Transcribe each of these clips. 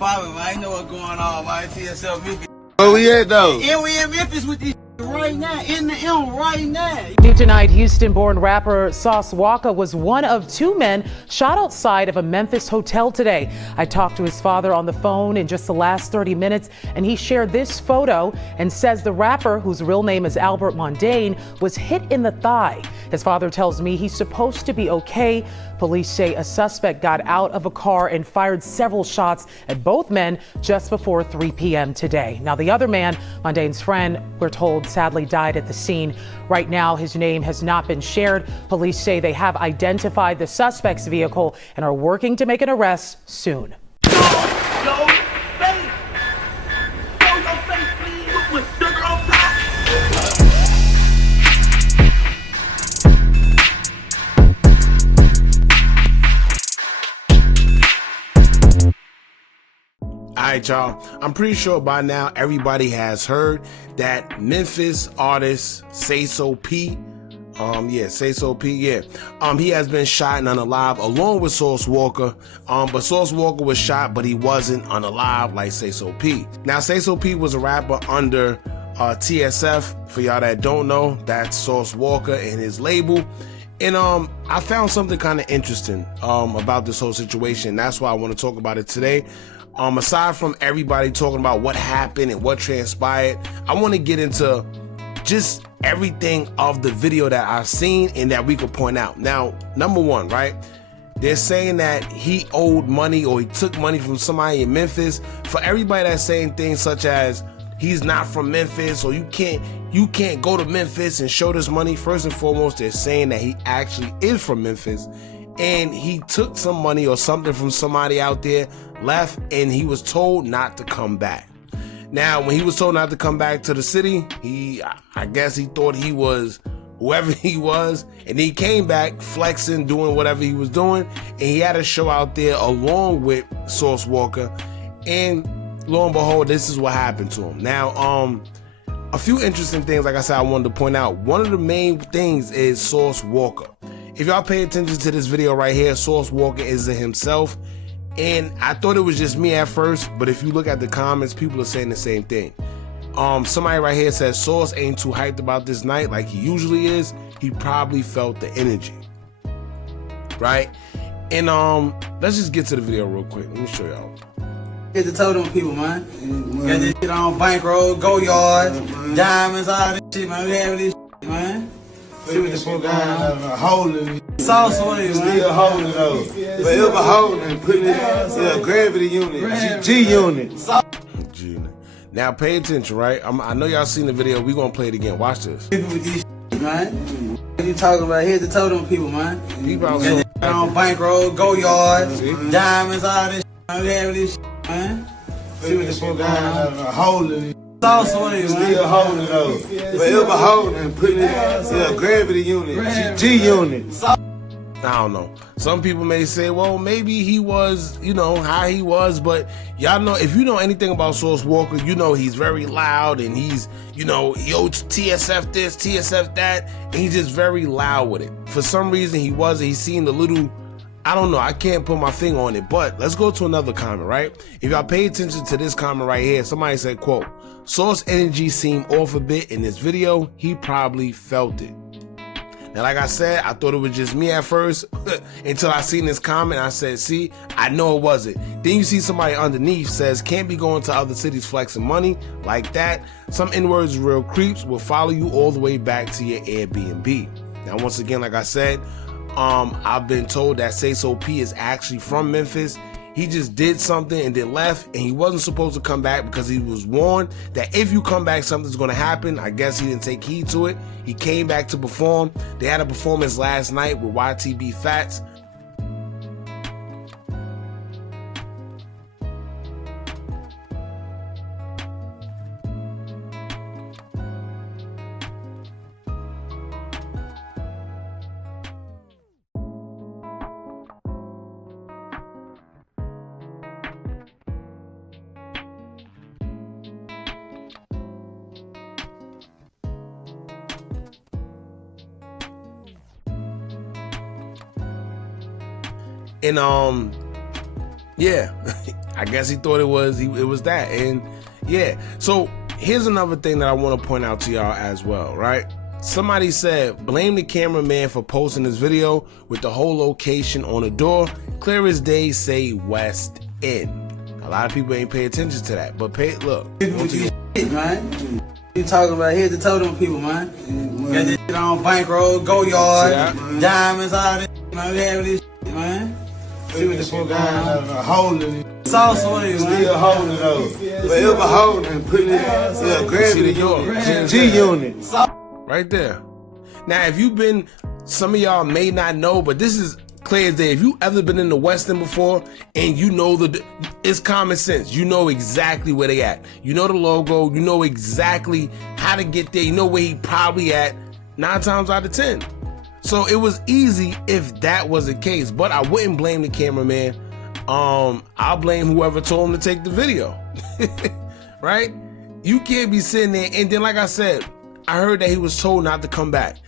Poppin', man. I know what's going on, man. TSL Memphis. Where we at, though? And we in Memphis with these right now, in the M right now. New tonight, Houston-born rapper Sayso Walka was one of two men shot outside of a Memphis hotel today. I talked to his father on the phone in just the last 30 minutes, and he shared this photo and says the rapper, whose real name is Albert Mondane, was hit in the thigh. His father tells me he's supposed to be okay. Police say a suspect got out of a car and fired several shots at both men just before 3 p.m. today. Now, the other man, Mondane's friend, we're told sadly died at the scene. Right now, his name has not been shared. Police say they have identified the suspect's vehicle and are working to make an arrest soon. Alright, y'all, I'm pretty sure by now everybody has heard that Memphis artist Sayso P, Sayso P, he has been shot and unalive along with Sauce Walka, but Sauce Walka was shot, but he wasn't unalive like Sayso P. Now, Sayso P was a rapper under TSF. For y'all that don't know, that's Sauce Walka and his label. And I found something kind of interesting about this whole situation. That's why I want to talk about it today. Aside from everybody talking about what happened and what transpired, I want to get into just everything of the video that I've seen and that we could point out. Now, number one, right? They're saying that he owed money or he took money from somebody in Memphis. For everybody that's saying things such as he's not from Memphis or you can't go to Memphis and show this money. First and foremost, they're saying that he actually is from Memphis and he took some money or something from somebody out there, left, and he was told not to come back. Now, when he was told not to come back to the city, I guess he thought he was whoever he was, and he came back flexing, doing whatever he was doing, and he had a show out there along with Sauce Walka, and lo and behold, this is what happened to him. Now, a few interesting things, like I said, I wanted to point out. One of the main things is Sauce Walka. If y'all pay attention to this video right here, Sauce Walka is himself. And I thought it was just me at first, but if you look at the comments, people are saying the same thing. Somebody right here says Sauce ain't too hyped about this night like he usually is. He probably felt the energy, right? And let's just get to the video real quick. Let me show y'all. Get to tell them people, man. Got this shit on bankroll, go yard, diamonds, all this shit, man. We having this shit, man. See what the fuck going on. Holding. Sauce on it, man. Still holding though. Forever holding. Putting it in a gravity unit. G unit. G unit. Now pay attention, right? I know y'all seen the video. We gonna play it again. Watch this. People with this shit, man. What you talking about? Here to tell them people, man. People Got this shit on bankroll, go yard, diamonds, all this shit, man. We having this shit, man. See what the fuck going on. Holding. Sauce on it, man. Still holding though. Forever holding. Putting it in a gravity unit. G unit. I don't know. Some people may say, well, maybe he was, how he was, but y'all know, if you know anything about Sauce Walka, you know he's very loud and he's, he owes TSF this, TSF that, and he's just very loud with it. For some reason, he seemed a little, I don't know, I can't put my finger on it, but let's go to another comment, right? If y'all pay attention to this comment right here, somebody said, quote, Sauce energy seemed off a bit in this video. He probably felt it. Now, like I said, I thought it was just me at first until I seen this comment. I said, see, I know it wasn't. Then you see somebody underneath says, can't be going to other cities flexing money like that. Some N-words, real creeps, will follow you all the way back to your Airbnb. Now, once again, like I said, I've been told that Sayso P is actually from Memphis. He just did something and then left, and he wasn't supposed to come back because he was warned that if you come back, something's going to happen. I guess he didn't take heed to it. He came back to perform. They had a performance last night with YTB Fats. And yeah, I guess he thought it was that. And yeah, so here's another thing that I want to point out to y'all as well, right? Somebody said, blame the cameraman for posting this video with the whole location on the door. Clear as day, say West End. A lot of people ain't pay attention to that, but look. Man. You talking about here to tell them people, man. Got this shit on bankroll, go yard, diamonds, all this shit, man. We having this shit, man. See what the fuck going on. Holding it. Sauce way, man. Still holding it though. But it was holding and putting it in gravity unit. G unit. Right there. Now, if you've been, some of y'all may not know, but this is clear as day. If you ever been in the West End before and you know it's common sense. You know exactly where they at. You know the logo. You know exactly how to get there. You know where he probably at 9 times out of 10. So it was easy if that was the case, but I wouldn't blame the cameraman. I'll blame whoever told him to take the video, right? You can't be sitting there. And then, like I said, I heard that he was told not to come back.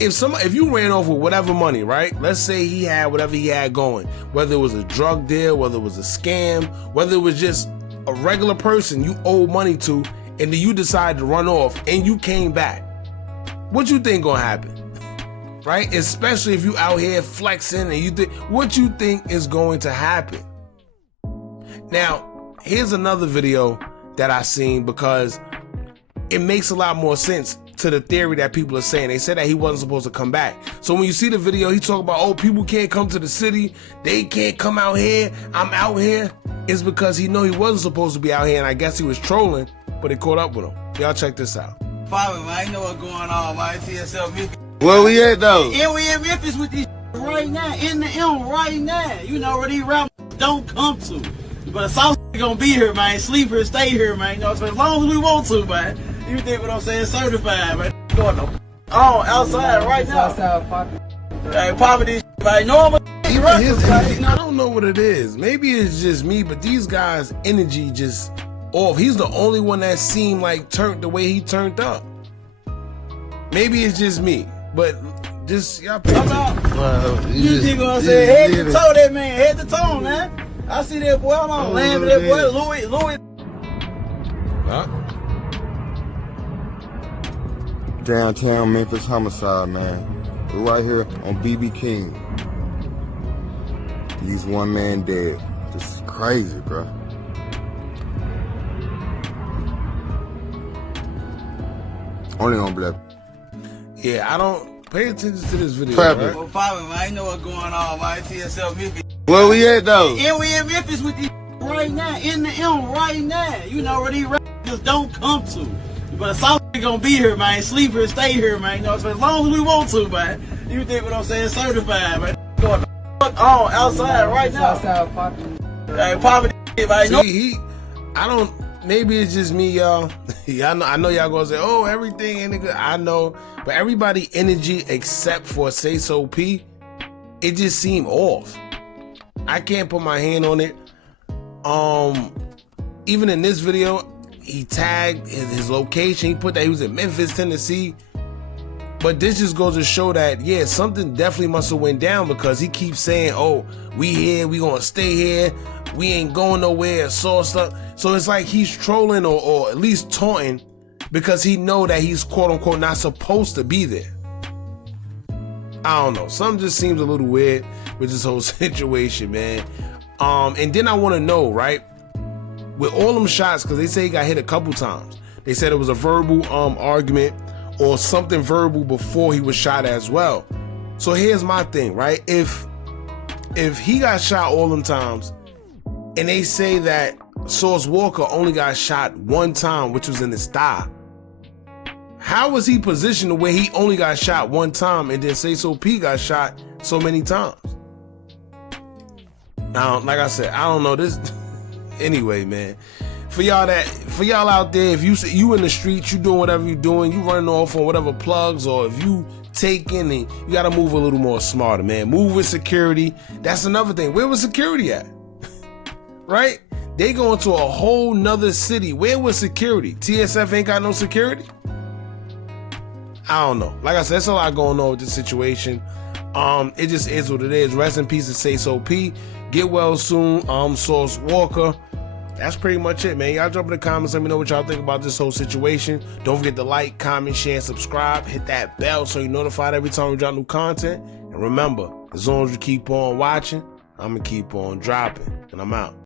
If you ran off with whatever money, right? Let's say he had whatever he had going, whether it was a drug deal, whether it was a scam, whether it was just a regular person you owe money to, and then you decided to run off and you came back. What you think gonna happen? Right? Especially if you out here flexing and you think, what you think is going to happen? Now, here's another video that I seen because it makes a lot more sense to the theory that people are saying. They said that he wasn't supposed to come back. So when you see the video, he talk about, oh, people can't come to the city. They can't come out here. I'm out here. It's because he know he wasn't supposed to be out here, and I guess he was trolling, but it caught up with him. Y'all check this out. Father, man, I know what's going on, man. TSL Memphis. Where we at though? And we in Memphis with these right now, in the M right now. You know where these rappers don't come to. But South gonna be here, man. Sleep here, stay here, man. You know, so as long as we want to, man. You think what I'm saying? Certified, man. Going on outside right now. Hey, popping this shit, man. Normal I don't know what it is. Maybe it's just me, but these guys' energy just off. He's the only one that seemed like turned the way he turned up. Maybe it's just me, but just y'all pay attention. You think what I'm saying? Head to toe, that man. Head to toe, man. I see that boy. I'm on land with that boy, Louis. Huh? Downtown Memphis homicide, man. We're right here on BB King. He's one man dead. This is crazy, bro. Only on Black. Yeah, I don't pay attention to this video. Right? Well, Father, man, I know what's going on, man. TSL Memphis. Where we at though? And we in Memphis with these right now, in the M right now. You know where these rappers don't come to. But South gonna be here, man. Sleep here, stay here, man. You know, so as long as we want to, man. You think what I'm saying? Certified, man. Going on outside right now. Hey, popping shit, man. See, maybe it's just me, y'all. I know y'all gonna say, oh, everything ain't good. I know, but everybody energy except for Sayso P, it just seemed off. I can't put my hand on it. Even in this video, he tagged his location. He put that he was in Memphis, Tennessee. But this just goes to show that, yeah, something definitely must have went down because he keeps saying, oh, we here, we gonna stay here, we ain't going nowhere, saw stuff. So it's like he's trolling or at least taunting because he know that he's quote unquote not supposed to be there. I don't know. Something just seems a little weird with this whole situation, man. And then I want to know, right, with all them shots, because they say he got hit a couple times. They said it was a verbal argument or something verbal before he was shot as well. So here's my thing, right? If he got shot all them times, and they say that Sauce Walka only got shot one time, which was in his thigh, how was he positioned where he only got shot one time and then Sayso P got shot so many times? Now, like I said, I don't know this. Anyway, man, for y'all out there, if you in the streets, you doing whatever you doing, you running off on whatever plugs, or if you taking, and you gotta move a little more smarter, man. Move with security. That's another thing. Where was security at? Right? They going to a whole nother city. Where was security? TSF ain't got no security? I don't know. Like I said, there's a lot going on with this situation. It just is what it is. Rest in peace to Sayso P. Get well soon, Sauce Walka. That's pretty much it, man. Y'all jump in the comments. Let me know what y'all think about this whole situation. Don't forget to like, comment, share, and subscribe. Hit that bell so you're notified every time we drop new content. And remember, as long as you keep on watching, I'm going to keep on dropping. And I'm out.